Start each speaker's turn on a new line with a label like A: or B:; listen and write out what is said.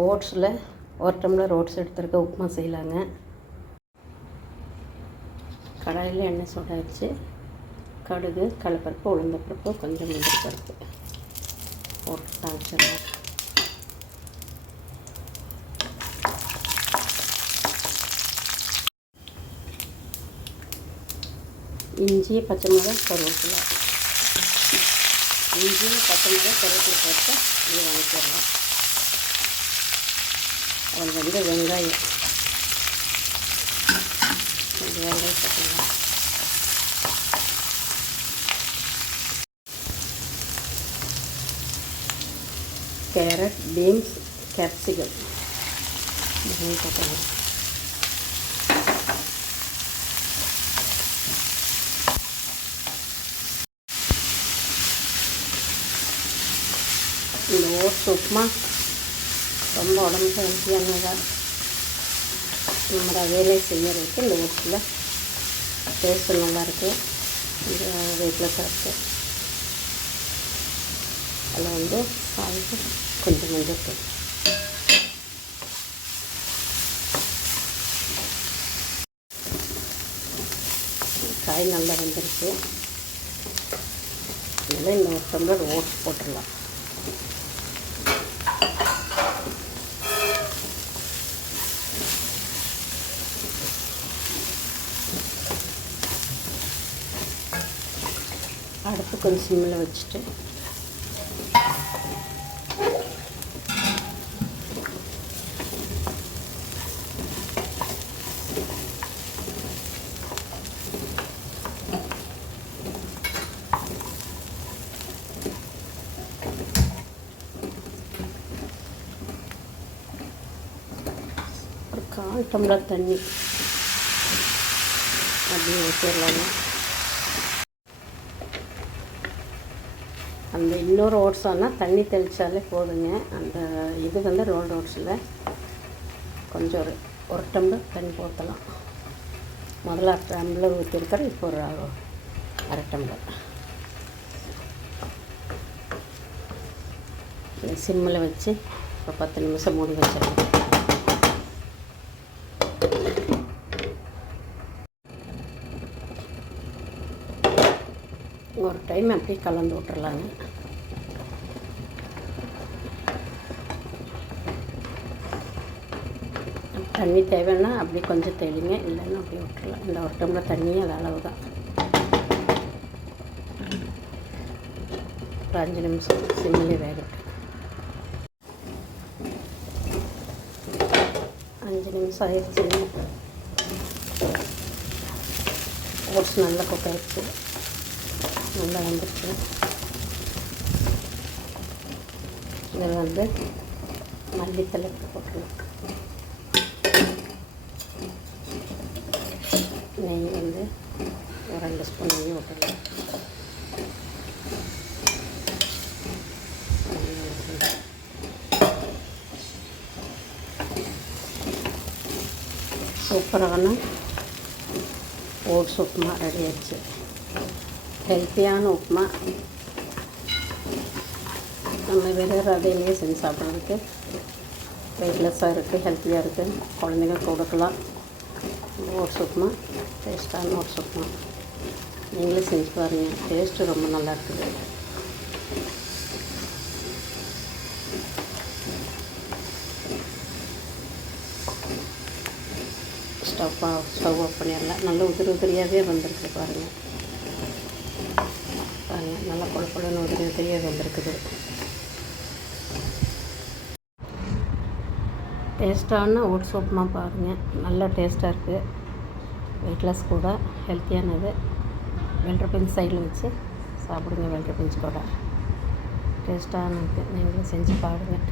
A: ஓட்ஸில் ஒரு tumbler oats எடுத்துருக்க upma செய்யலாங்க. கடாயில் எண்ணெய் சூடாச்சு கடுகு கடலப்பருப்பு உளுந்தப்பருப்பு கொஞ்சம் முந்திரி பருப்பு போட்டு தாளிச்சிடலாம். இஞ்சி பச்சை மிளகாய் கருவேப்பிலை. இஞ்சி பச்சை மிளகாய் கருவேப்பிலை போட்டு இது வதக்கிடலாம். அதில் வந்து வெங்காயம் கொஞ்சம் வெங்காயம் போட்டுக்கலாம் கேரட் பீன்ஸ் கேப்சிகம் இதெல்லாம் போட்டுக்கலாம் இந்த ஓட்ஸ் உப்புமா ரொம்ப உடம்புக்கு ஹெல்த்தியானதாக நம்ம வேலை செய்யறதுக்கு இந்த ஓட்ஸில் டேஸ்ட்டு நல்லாயிருக்கு இந்த வெயிட்டில் சாப்பிட்டு. அதில் வந்து சால்ட்டு கொஞ்சம் கொஞ்சம் தூள் காய் நல்லா வந்துருச்சு. இதில் இன்னொரு டம்ளர் ஓட்ஸ் போட்டுடலாம். அடுப்பு கொஞ்சம் சிம்மில் வச்சுட்டு. கால் டம்ளர் தண்ணி. அப்படியே ஊற்றிடலாங்க அந்த இன்னொரு ஓட்ஸ் ஆனால் தண்ணி தெளித்தாலே போதுங்க. அந்த இது வந்து ரோல்டு ஓட்ஸில் கொஞ்சம் ஒரு ஒரு டம்ளர் தண்ணி ஊற்றலாம் முதல்ல அரை டம்ளர் ஊற்றிருக்கிறேன் இப்போ ஒரு அரை டம்ளர். சிம்மில் வச்சு ஒரு பத்து நிமிஷம் மூடி வச்சிடலாம். ஒரு டைம் அப்படியே கலந்து விட்டுறலாங்க. தண்ணி தேவைன்னா அப்படி கொஞ்சம் தெளிங்க இல்லைன்னா அப்படி விட்டுறலாம். இந்த ஒரு டம்ளர் தண்ணியும் அது அளவு தான் ஒரு அஞ்சு நிமிஷம் சிம்மிலே வேகட்டும் அஞ்சு நிமிஷம் ஆயிடுச்சு ஓட்ஸ் நல்லா குக் நல்லா வந்துருச்சு. இதில் வந்து மல்லித்தலை போட்டுருவோம் நெய் வந்து ஒரு ரெண்டு ஸ்பூன் நெய் விட்டுடலாம் சூப்பரான ஓட்ஸ் உப்புமா ரெடி ஆயிடுச்சு. ஹெல்த்தியான உப்புமா நம்ம வெறும் ரவையிலேயே செஞ்சு சாப்பிட்றதுக்கு. வெயிட்லெஸ்ஸாக இருக்குது ஹெல்த்தியாக இருக்குது குழந்தைங்க கொடுக்கலாம். ஓட்ஸ் உப்புமா டேஸ்ட்டான ஓட்ஸ் உப்புமா நீங்களே செஞ்சு பாருங்கள் டேஸ்ட்டு ரொம்ப நல்லா இருக்குது. ஸ்டவ் ஸ்டவ் ஆஃப் பண்ணிடலாம் நல்லா உதிரி உதிரியாகவே வந்திருக்கு பாருங்கள் நல்லா கொழ ஒரு உதிரி உதிரியாக வந்திருக்குது. டேஸ்ட்டான ஓட் சோப்புமா பாருங்கள் நல்லா டேஸ்ட்டாக இருக்குது வெயிட்லெஸ் கூட ஹெல்த்தியானது வெள்ளரை பிஞ்ச் சைடில் வச்சு சாப்பிடுங்க வெள்ளரை பிஞ்ச் கூட. டேஸ்ட்டானது இருக்குது நீங்களும் செஞ்சு பாருங்கள்